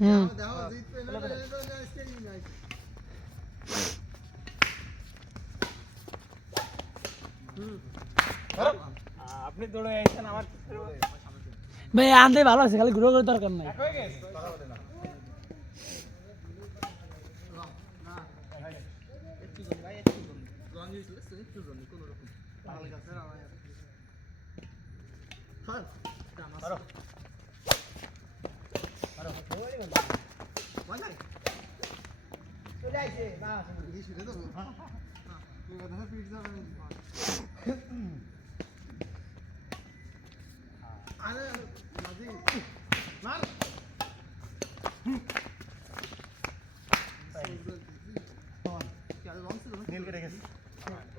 আপনি দৌড়ে আইছেন আমার ভাই আনতে ভালো আছে, খালি ঘুরে ঘুরে দরকার নাই। নীল কেটে গেছে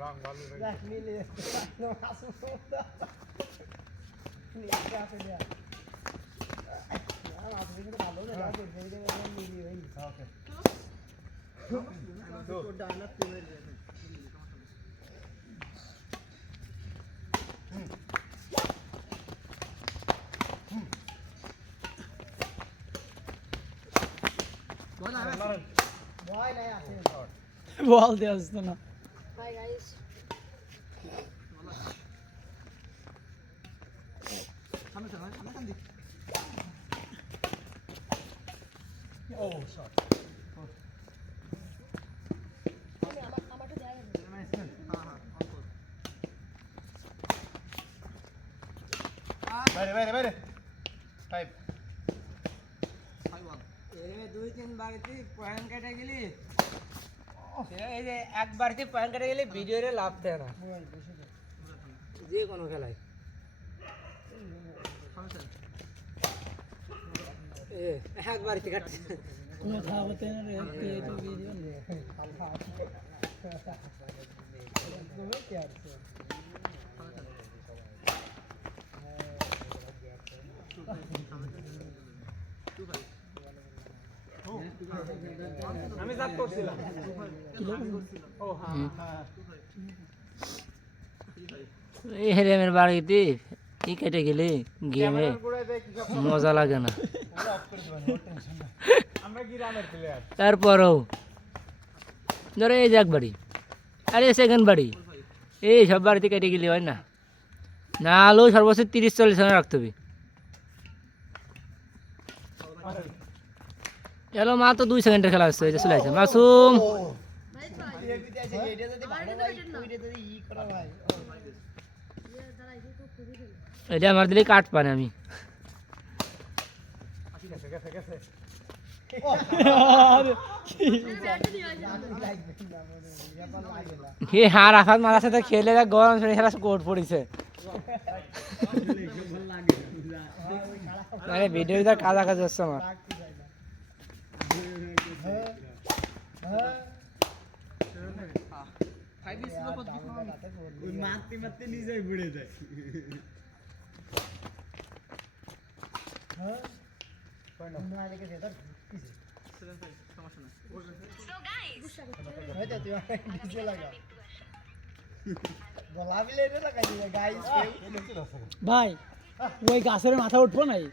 রং ভালো নীলে বল দিয়ে আসতো না। Hi guys. Oh, shot. বাইরে বাইরে ফাইভ দুই তিন বাড়িতে পয়েন্ট কেটে গেলি এই যে এক বাড়িতে পয়েন্ট কেটে গেলে ভিডিওরে লাভ দেয় না যে কোনো খেলায় এক বাড়িতে কাটছে কোনো খাওয়াতে না রে তো ভিডিও নেই। আমি সাপ করছিলাম ও হ্যাঁ এই হেরেমের বাড়িতে এই কেটে গেলে গেমে মজা লাগে না। আমরা গ্রামের প্লেয়ার তারপরেও ধরো এই যে এক বাড়ি আরে সেকেন্ড বাড়ি এই সব বাড়িতে কেটে গেলে হয় না, না হলেও সর্বোচ্চ 30-40 রান রাখতে হবে। এলো মা তো 2 সেকেন্ডের খেলা আসছে, চলে আসছে মাসুম। এটা আমার দিলে কাট পানে আমি হে হার আফাত মারার সাথে খেলে গরম শরীর খেলা কোট পড়েছে। আরে ভিডিওটা কাজা কাজ হচ্ছে আমার। মারতে নিজেই বুড়ে যায় ভাই ওই গাছের মাথা উঠবো নাই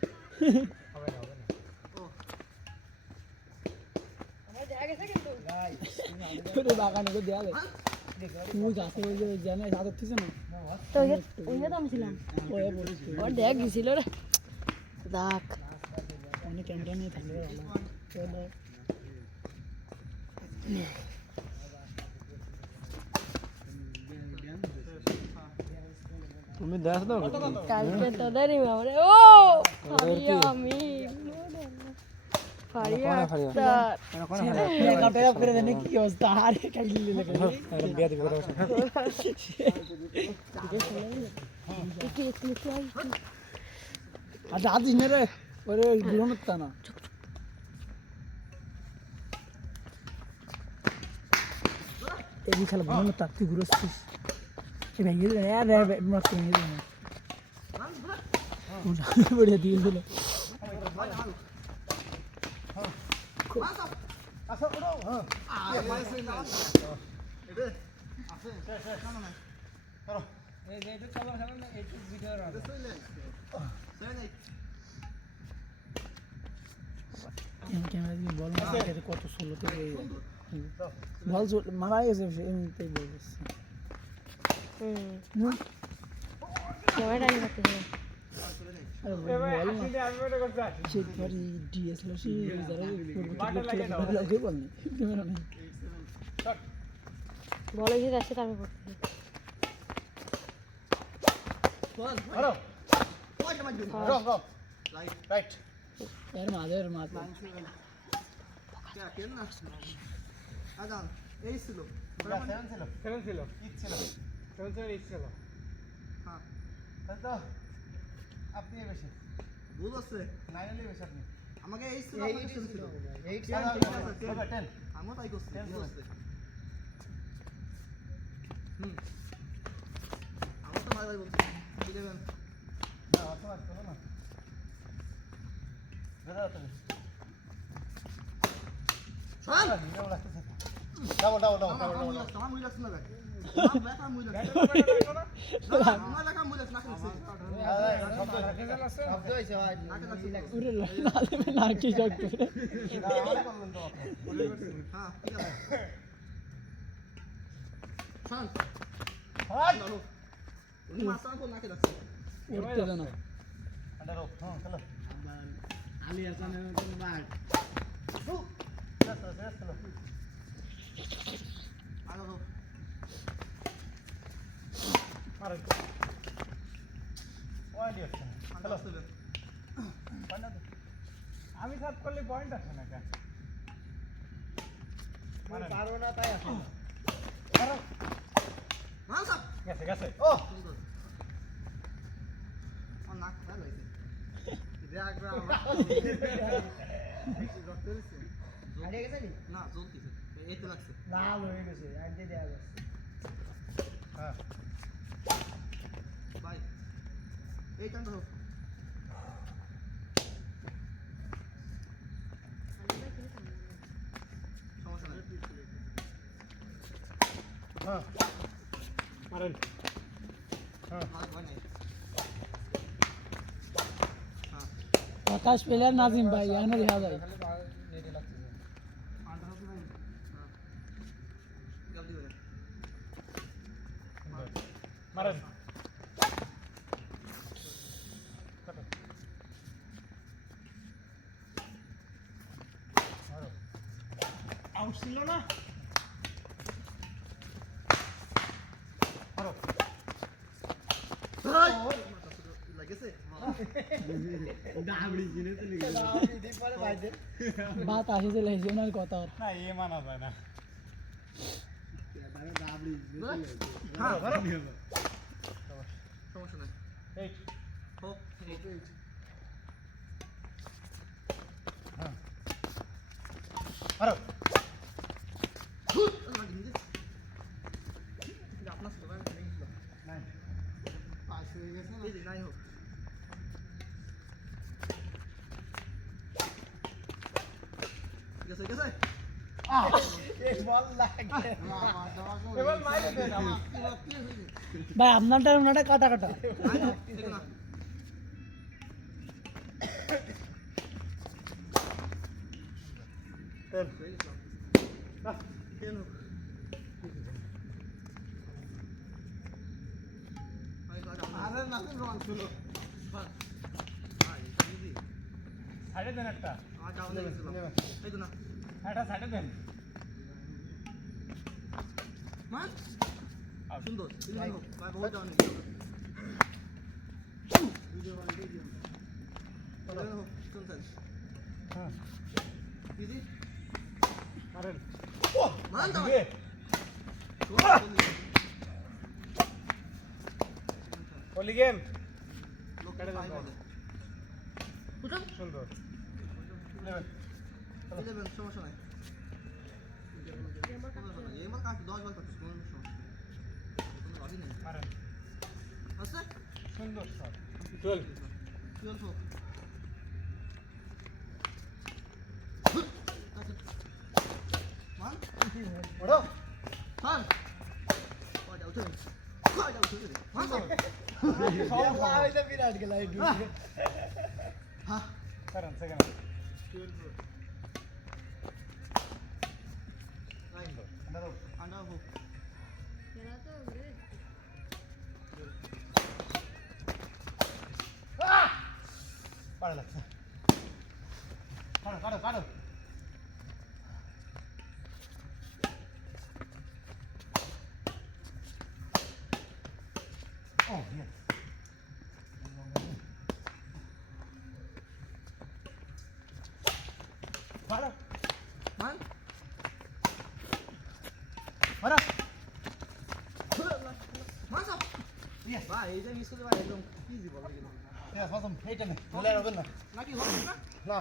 বাগানে দেওয়া যায় ওই গাছে ওই যে জানে গাছ উঠতেছে না তো ওই তো আমি ছিলাম ওর দেখ গেছিল রে দেখ অনেক ক্যামেরা নিয়ে থাকলে তুমি দেখ দাও কালকে তোদেরই বাবারে ও আমি কি অবস্থা আরে আচ্ছা আদিস রে ওরে গুরুত্ব না এই খেলা ভালো তার তুই ঘুরছিস এই ভেঙে দিলে মারতে ভেঙে দিলে বড়িয়া দিয়ে দিল ক্যামেরা দিয়ে বল মারা কত ষোলোতে বল মারা গেছে এমনিতেই বল করছে ক্যামেরা নিয়ে রাখতে হবে আরে বল না সে পারি ডিএসএলআর সে যারা লাগে বল না ক্যামেরা নেই বলে যে যাচ্ছে তারপর করতে Hello. Wrong, wrong. Right. এর মাঝে Seven ছিল. Eight ছিল. Seven ছিল, eight ছিল. তাই তো? আপনি বেশি। Nine হলেই বেশি আপনি। আমাকে এই ছিল Eight আপনাকে ছিল Eight Ten, ছিল। ten আছে, ten। Okay, 10. আমিও তাই করছি Ten করছে। আমার তো ভাই ভাই বলছি 11 না, অত আর করো না। দাদা তুমি। শোন ভিডিও লাগতেছে। Double, double, double, double, double. আমার মুই লাগছ না ভাই আমার ব্যাটা মুই লাগছ না আমার লাগা মুই লাগছ না শব্দ হয়েছে ভাই। ওরে লালে না কি জগ করে হ্যাঁ ঠিক আছে শোন উনি মাস্টার কোন নাকে লাগছে উঠতে দেন না আন্ডারো হ্যাঁ চলো আলী হাসানের মতন বাঘ চলো আলো মারো পয়েন্ট আসছে না চলো চলো পয়েন্ট আছে আমি সাত করলে পয়েন্ট আসে না কেন পারবো না তাই আসে মারো মাল সব গেছে গেছে ও সুন্দর ও নাক ভালো হইছে হারিয়ে গেছে নি না জ্বলতেছে এই তো লাগছে লাল হয়ে গেছে আর দিয়ে দেওয়া যাচ্ছে হ্যাঁ ভাই এই টানটা হোক সমস্যা নাই হ্যাঁ মারেন হ্যাঁ ভয় নাই হতাশ প্লেয়ার নাজিম ভাই এখানে দেখা যায় নেটে লাগতেছে আন্ডার হবে ভাই হ্যাঁ জলদি করে মারেন আউট ছিল না মারো লাগেছে বাত আসে চলে এসে ওনার কথা আর না এ মানা যায় না হ্যাঁ মারো সমস্যা নাই এইট হোক হ্যাঁ মারো আপনার সাথে ভাই নাইন পাস হয়ে গেছে না এই যে নাই হোক গেছে গেছে বল লাগে এবার মাইরে দেন আমার ভাই আপনারটা ওনাটা কাটা কাটা নাই হোক ঠিক না তেল কেন ভাই লাগা আরে না রং ছিল ভাই ইজি সাইডে দেন একটা আমার যাওয়া লাগছিল এই তো না একটা সাইডে দেন মান সুন্দর ইলেভেন হোক ভাই বহুত ডাউন ভিডিও বান ভিডিও ইলেভেন হোক শুনছেন হ্যাঁ ইজি মারেন মান দাও দিয়ে বলি গেম লোক কেটে দেন পাই ভাই। বলে বুঝুন সুন্দর ইলেভেন ইলেভেন সমস্যা নাই এই মাল কাট 10 বল কাটছ কোন সমস্যা কোনো ভাবি নাই মারেন আছে সুন্দর শট 12 12 হোক মান ওড়ো মান কয়টা উঠে কয়টা উঠে মান বিরাট গেল হ্যাঁ কারণ সেকেন্ড পাড়া লাগছে কাটো কাটো কাটো ও ইয়েস পাড়া মান পাড়া মাসা ইয়েস ভাই এই যে মিস করতে পারে একদম ইজি বল কিন্তু ইয়েস মাসুম এইটা নে বলে রাখবেন না নাকি হবে না না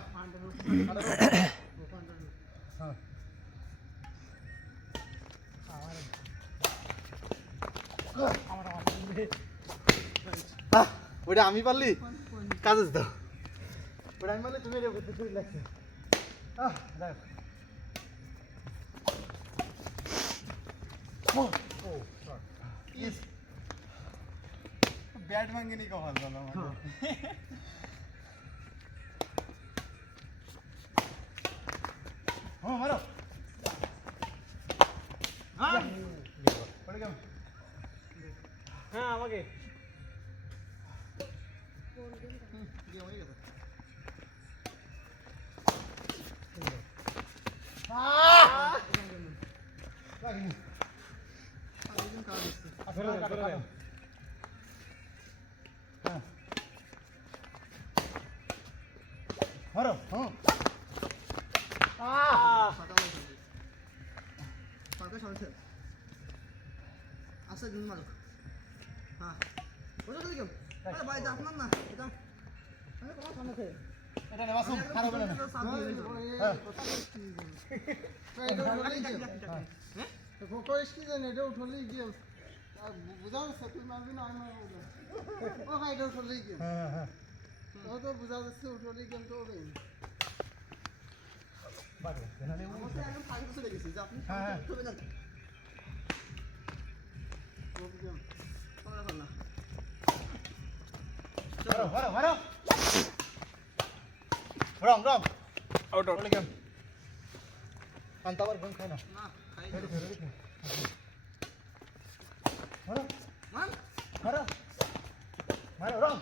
ওটা আমি পারলি কাজে তো ওটা আমি পারলি তুমি এটা করতে শুরু লাগছে দেখ ব্যাট ভাঙেনি কখন জানো হ্যাঁ মারো হ্যাঁ পড়ে গেল হ্যাঁ আমাকে গেম হয়ে গেছে লাগিনি আরেকজন কাজ দিচ্ছে ধরে ধরে ধরে হ্যাঁ মারো হ্যাঁ ফাটা হয়ে গেছে ফাটা সরছে আচ্ছা দিন মারো হ্যাঁ ওটা তো গেম আরে ভাই যা আপনার না এটা আমি কোন সামনে থেকে এটা নে মাসুম খারাপ হবে না হ্যাঁ কইস কি জানি এটা উঠলেই গেম বুঝা যাচ্ছে তুই মারবি না আমি মারবো ও ভাই এটা উঠলেই গেম হ্যাঁ হ্যাঁ ও তো বুঝা যাচ্ছে উঠলেই গেম তো হবে বাড়ি জানালে আমাকে একদম ফাইল চলে গেছে যে আপনি হ্যাঁ, হ্যাঁ। চলে যান গেম পড়া ভালো না মারো মারো মারো রং রং আউট আউট গেম আন্তাবার গেম খায় না না খাই রেডি রেডি মারো মান মারো মারো রং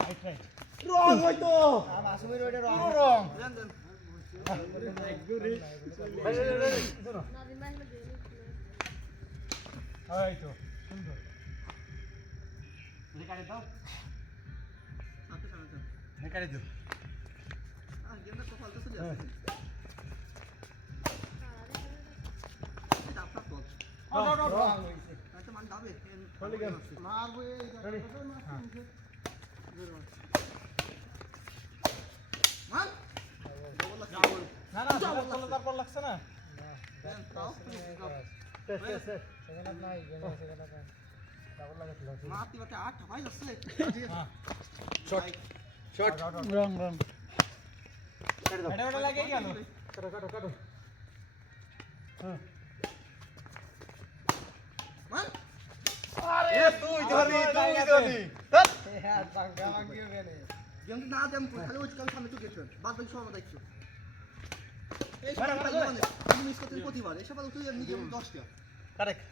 রাইট রাইট রং হয়তো আসবে ওটা রং রং দেন দেন নাদিম ভাই হলো গেলে এই তো সুন্দর রেকারে দাও আপনি সামনে যান রেকারে দাও আর গেমটা কপাল তো চলে আসছে এটা আপনার বল আউট আউট আউট রং একটা মান দাবে চলে গেল মারবো এই রেডি মান না না তারপর লাগছে না টেস্ট টেস্ট সেকেন্ড নাই গেম সেকেন্ড নাই ডাবল লাগাছিল মারতে মারতে আট ভাই যাচ্ছে শট শট রং রং কেটে দাও এটা লাগে গেল কাটো কাটো কাটো হ্যাঁ মান আরে তুই ধরি হ্যাঁ বাঙ্গা বাঙ্গিও গেলে গেম না দেম খালি ওই কাল সামনে চুকে গেছেন বাদ বাকি সব দেখছো এই মারো, মারো, সব মিস করতে প্রতিবার এই সব তুই নিজে 10 টা কারেক্ট